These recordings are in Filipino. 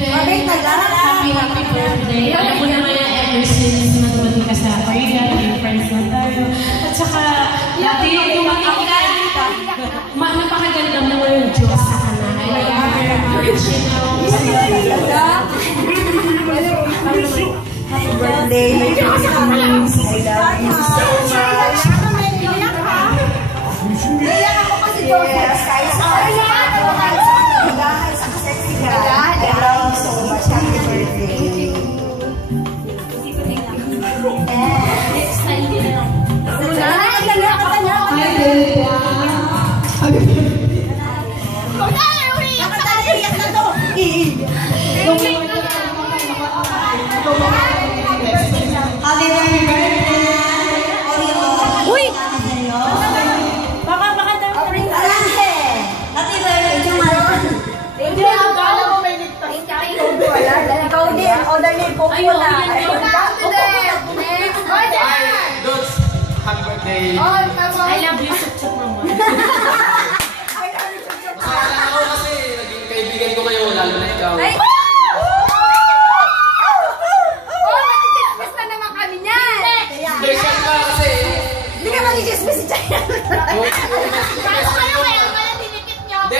Happy birthday. Alam mo naman na ever since nagdumating ka sa Korea, yung friends na tayo. At saka, dati yung dumating ka, napakaganda mo yung Diyos sa kanan. I love you very much, you know. Happy birthday. I love you so much. Iyak ako kasi Joseph. I love you so much. Happy birthday. Next time din na lang. Uy! Baka daw na rin. Happy birthday. Hindi ako kala mo may ligtas. Ikaw din. Order din po po na. Happy birthday. I love you, Chup-Chup naman. Masaya lang ako kasi naging kaibigan ko kayo, lalo na ikaw. Special ka kasi. Hindi ka mag-i-chismis si Chaya. Hindi,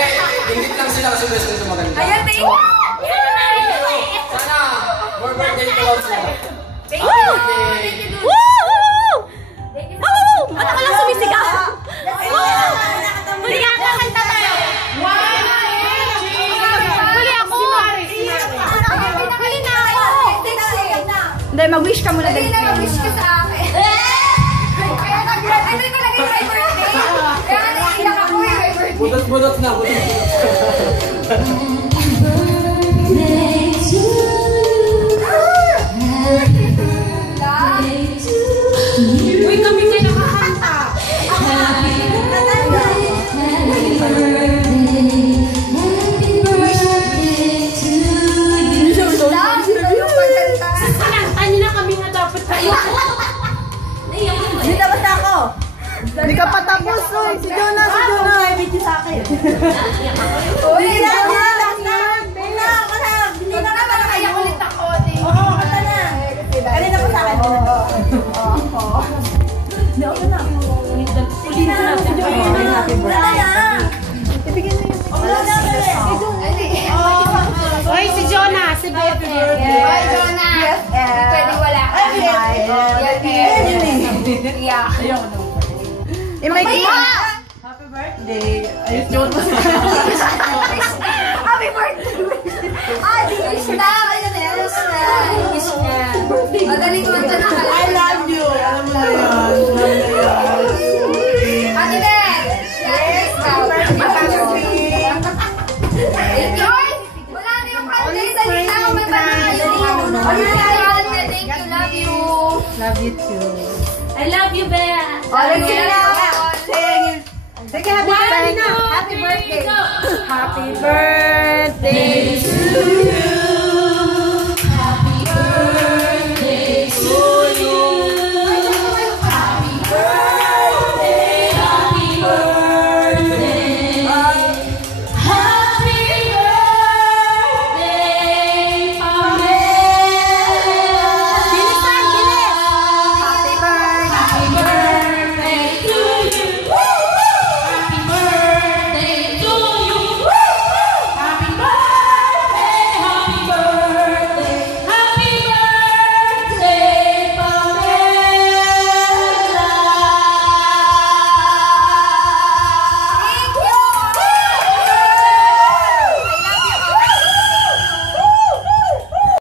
ingit lang sila kasi best ko maganda. Ayan, thank you. Sana, more birthday ko lang sila. Thank you. Woo! Ba't ako lang sumisigaw? Huli nga ako, kanta tayo. Huli ako. Huli na ako. Hindi, mag-wish ka muna. Hindi na mag-wish ka sa akin. Kaya nag-birthday ko lagi my birthday. Kaya naiiyak ako yung my birthday. Budot na, budot. Uy, kami kayo nakakanta. Kanina kami na dapat tayo. Hindi tapos na ako. Hindi ka pa tapos. Si Jonah. May video sa akin. Uy, hindi na naman kaya ulit ako. Oo, kata na. Kanina pa sa akin. Oo. Hindi ako na. Ulitin natin yung happy birthday. Ibigin mo yung Uy, si Jonah, si Bebe. Hi, Jonah. Pwede wala. Yeah. Happy birthday. Ayos yun. Happy birthday. Di-wish na. Di-wish na. Madaling kumanta na ka. I love you. Alam mo yun. Ate Ben. Yes. Thank you. Wala na yung birthday. Dali na ako may panayo. Thank you. Love you. Love you too. I love you, Bea. Let's sing now. Sige, happy birthday. Happy birthday. Happy birthday to you.